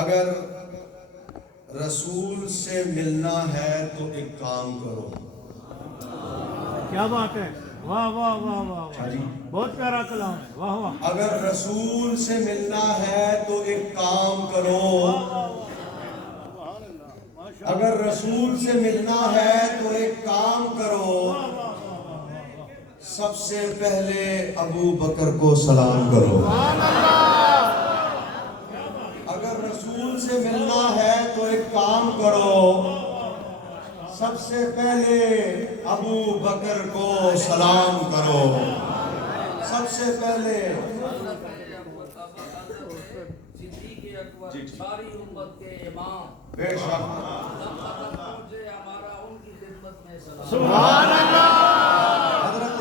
اگر رسول سے ملنا ہے تو ایک کام کرو. کیا بات ہے، واہ واہ واہ واہ، بہت پیارا کلام ہے، واہ واہ. اگر رسول سے ملنا ہے تو ایک کام کرو. اگر رسول سے ملنا ہے تو ایک کام کرو. سب سے پہلے ابو بکر کو سلام کرو. اگر رسول سے ملنا ہے تو ایک کام کرو. سب سے پہلے ابو بکر کو سلام کرو. سب سے پہلے ساری امت کے امام بے شک ہمارا ان کی خدمت میں سلام. سبحان اللہ. حضرت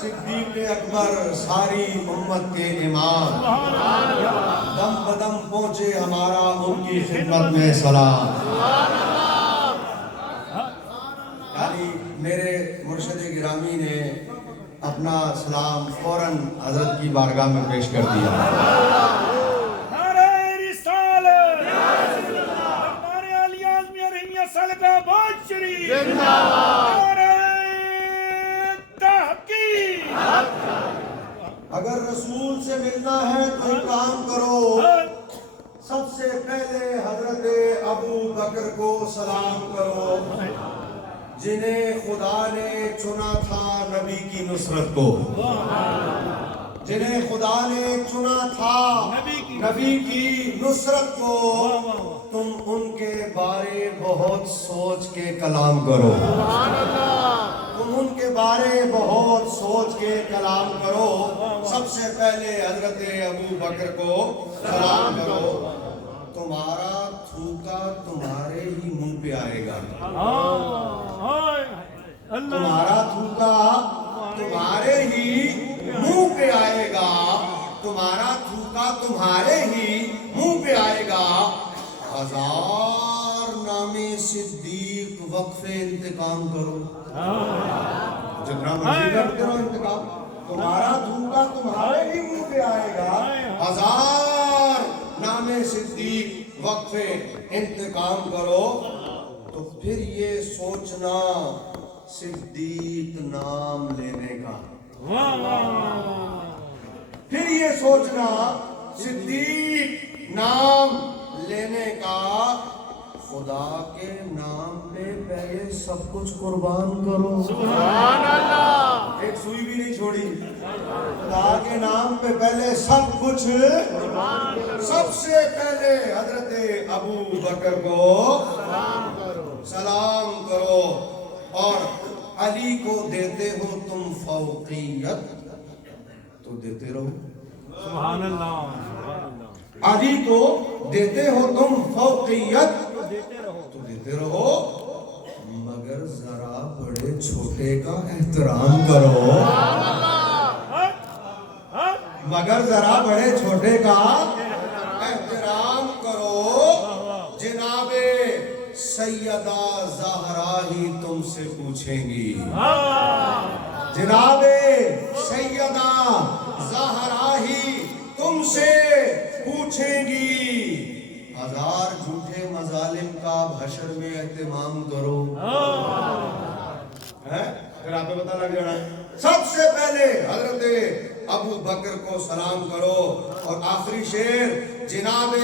صدیق اکبر ساری امت کے امام دم بدم پہنچے ہمارا ان کی خدمت میں سلام. یعنی میرے مرشد گرامی نے اپنا سلام فوراً حضرت کی بارگاہ میں پیش کر دیا. نعرہ رسالت، ہمارے علی اعظمی رحمیہ صالحہ بہت شریف، نعرہ تحقیق. اگر رسول سے ملنا ہے تو ایک کام کرو. سب سے پہلے حضرت ابو بکر کو سلام کرو جنہیں خدا نے چنا تھا نبی کی نصرت کو. جنہیں خدا نے چنا تھا نبی کی نصرت کو. تم ان کے بارے بہت سوچ کے کلام کرو. تم ان کے بارے بہت سوچ کے کلام کرو. سب سے پہلے حضرت ابو بکر کو سلام کرو. تمہارا تھوکا تمہارے ہی منہ پہ آئے گا. تمہارا تھوکا تمہارے ہی منہ پہ آئے گا. تمہارا تھوکا تمہارے ہی منہ پہ آئے گا. 1000 نامے صدیق وقفے انتقام کرو. جتنا مرضی کرتے رہو انتقام. تمہارا تھوکا تمہارے ہی منہ پہ آئے گا. 1000 نامے صدیق وقفے انتقام کرو. تو پھر یہ سوچنا صدیق نام لینے کا. پھر یہ سوچنا صدیق نام لینے کا. خدا کے نام پہ پہلے سب کچھ قربان کرو. سبحان اللہ. ایک سوئی بھی نہیں چھوڑی. خدا کے نام پہ پہلے سب کچھ. سب سے پہلے حضرت ابو بکر کو سلام کرو. اور علی کو دیتے ہو تم فوقیت تو دیتے رہو. سبحان اللہ. علی کو دیتے ہو تم فوقیت تو دیتے رہو. مگر ذرا بڑے چھوٹے کا احترام کرو. مگر ذرا بڑے چھوٹے کا احترام کرو. جناب سیدہ زہرا ہی تم سے پوچھیں گی. جناب سیدہ زہرا ہی تم سے پوچھیں گی. 1000 جھوٹے مظالم کا حشر میں اہتمام کرو. پھر آپ کو پتہ لگ جانا ہے. سب سے پہلے حضرت ابو بکر کو سلام کرو. اور آخری شعر جناب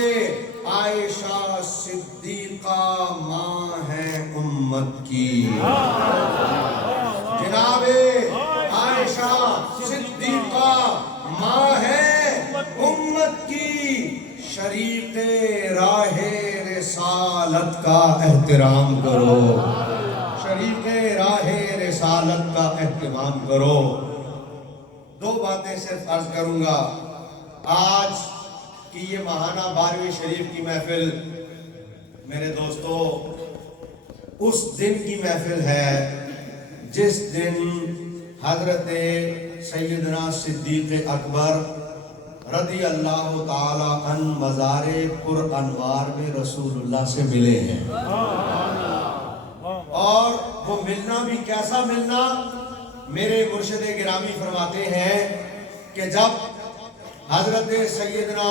عائشہ صدیقہ ماں ہے امت کی. جناب عائشہ صدیقہ ماں ہے امت کی. شریک راہ رسالت کا احترام کرو. شریک راہ رسالت کا اہتمام کرو. 2 باتیں صرف عرض کروں گا. آج کی یہ ماہانہ 12ویں شریف کی محفل میرے دوستو اس دن کی محفل ہے جس دن حضرت سیدنا صدیق اکبر رضی اللہ تعالی عنہ مزار پر انوار میں رسول اللہ سے ملے ہیں. اور وہ ملنا بھی کیسا ملنا. میرے مرشد گرامی فرماتے ہیں کہ جب حضرت سیدنا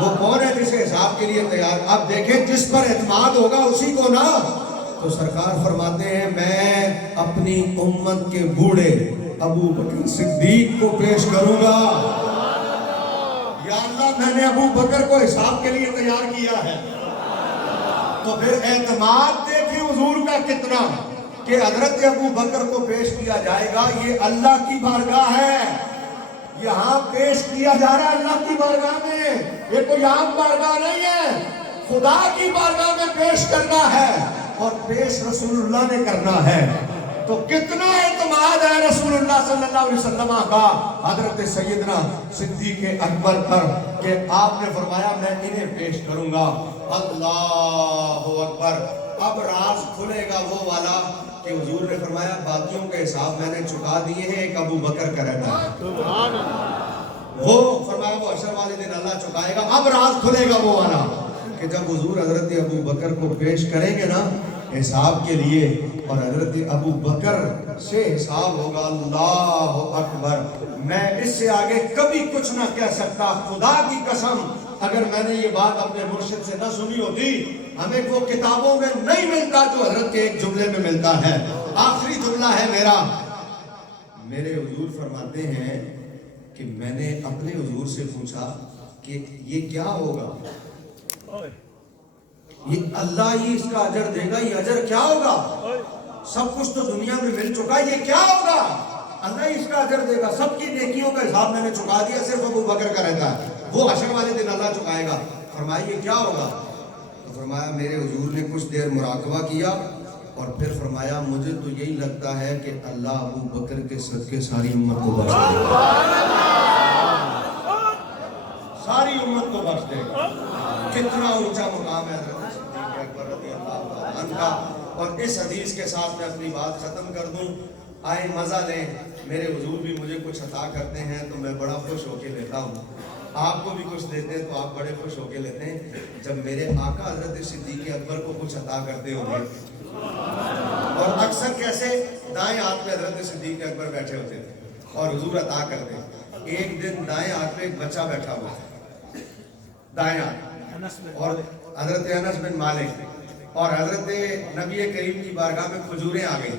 وہ کون ہے جسے حساب کے لیے تیار؟ اب دیکھیں جس پر اعتماد ہوگا اسی کو نا. تو سرکار فرماتے ہیں میں اپنی امت کے بوڑھے ابو بکر صدیق کو پیش کروں گا. یا اللہ میں نے ابو بکر کو حساب کے لیے تیار کیا ہے. تو پھر اعتماد دیکھیں حضور کا کتنا کہ حضرت ابو بکر کو پیش کیا جائے گا. یہ اللہ کی بارگاہ ہے, یہاں پیش کیا جا رہا ہے اللہ کی بارگاہ میں. یہ کوئی عام بارگاہ نہیں ہے, خدا کی بارگاہ میں پیش کرنا ہے اور پیش رسول اللہ نے کرنا ہے. تو کتنا اعتماد ہے رسول اللہ صلی اللہ علیہ وسلم کا حضرت سیدنا صدیق اکبر پر کہ آپ نے فرمایا میں انہیں پیش کروں گا. اللہ اکبر. اب راز کھلے گا وہ والا کہ حضور نے فرمایا باقیوں کے حساب میں نے چکا دیے ہیں, ایک ابو بکر کا رہتا ہے. وہ فرمایا وہ حشر والے دن اللہ چکائے گا. اب راز کھلے گا وہ والا کہ جب حضور حضرت ابو بکر کو پیش کریں گے نا حساب کے لیے اور حضرت ابو بکر سے حساب ہوگا. اللہ اکبر. میں اس سے آگے کبھی کچھ نہ کہہ سکتا. خدا کی قسم اگر میں نے یہ بات اپنے مرشد سے نہ سنی ہوتی, ہمیں وہ کتابوں میں نہیں ملتا جو حضرت کے ایک جملے میں ملتا ہے. آخری جملہ ہے میرا. میرے حضور فرماتے ہیں کہ میں نے اپنے حضور سے پوچھا کہ یہ کیا ہوگا, یہ اللہ ہی اس کا اجر دے گا, یہ اجر کیا ہوگا؟ سب کچھ تو دنیا میں مل چکا, یہ کیا ہوگا؟ اللہ ہی اس کا اجر دے گا. سب کی نیکیوں کا حساب میں نے چکا دیا, صرف ابو بکر کا رہتا ہے, وہ حشر والے دن اللہ چکائے گا. فرمایا یہ کیا ہوگا؟ تو فرمایا میرے حضور نے کچھ دیر مراقبہ کیا اور پھر فرمایا مجھے تو یہی لگتا ہے کہ اللہ ابو بکر کے صدقے ساری امت کو بخش دے گا, ساری امت کو بخش دے گا. کتنا اونچا مقام ہے حضرت صدیق اکبر رضی اللہ عنہ کا. اور اس حدیث کے ساتھ میں اپنی بات ختم کر دوں. آئے مزہ لیں. میرے حضور بھی مجھے کچھ عطا کرتے ہیں تو میں بڑا خوش ہو کے لیتا ہوں, آپ کو بھی کچھ دیتے ہیں تو آپ بڑے خوش ہو کے لیتے ہیں. جب میرے آقا حضرت صدیق اکبر کو کچھ عطا کرتے ہوں گے, اور اکثر کیسے دائیں ہاتھ میں حضرت صدیق اکبر بیٹھے ہوتے تھے اور حضور عطا کرتے. ایک دن دائیں ہاتھ میں ایک بچہ بیٹھا ہوا تھا, دائیں ہاتھ, اور حضرت انس بن مالک اور حضرت نبی کریم کی بارگاہ میں کھجوریں آ گئی.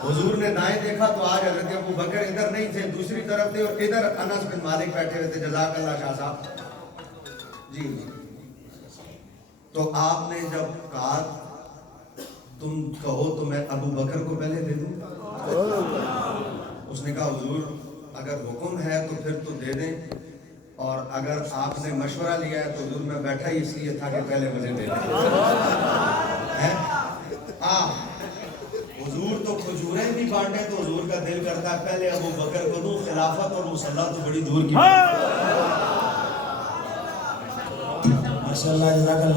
حضور نے دائیں دیکھا تو آج حضرت ابو بکر ادھر نہیں تھے, دوسری طرف تھے, اور ادھر انس بن مالک بیٹھے ہوئے تھے. جزاک اللہ شاہ صاحب جی. تو آپ نے جب کہا تم کہو تو میں ابو بکر کو پہلے دے دوں, اس نے کہا حضور اگر حکم ہے تو پھر تو دے دیں, اور اگر آپ نے مشورہ لیا ہے تو حضور میں بیٹھا ہی اس لیے تھا کہ پہلے مجھے دے دیں. حضور تو کھجوریں بھی بانٹے تو حضور کا دل کرتا ہے پہلے ابو بکر کو دوں, خلافت اور مصلی تو بڑی دور کی. ماشاءاللہ جزاک اللہ.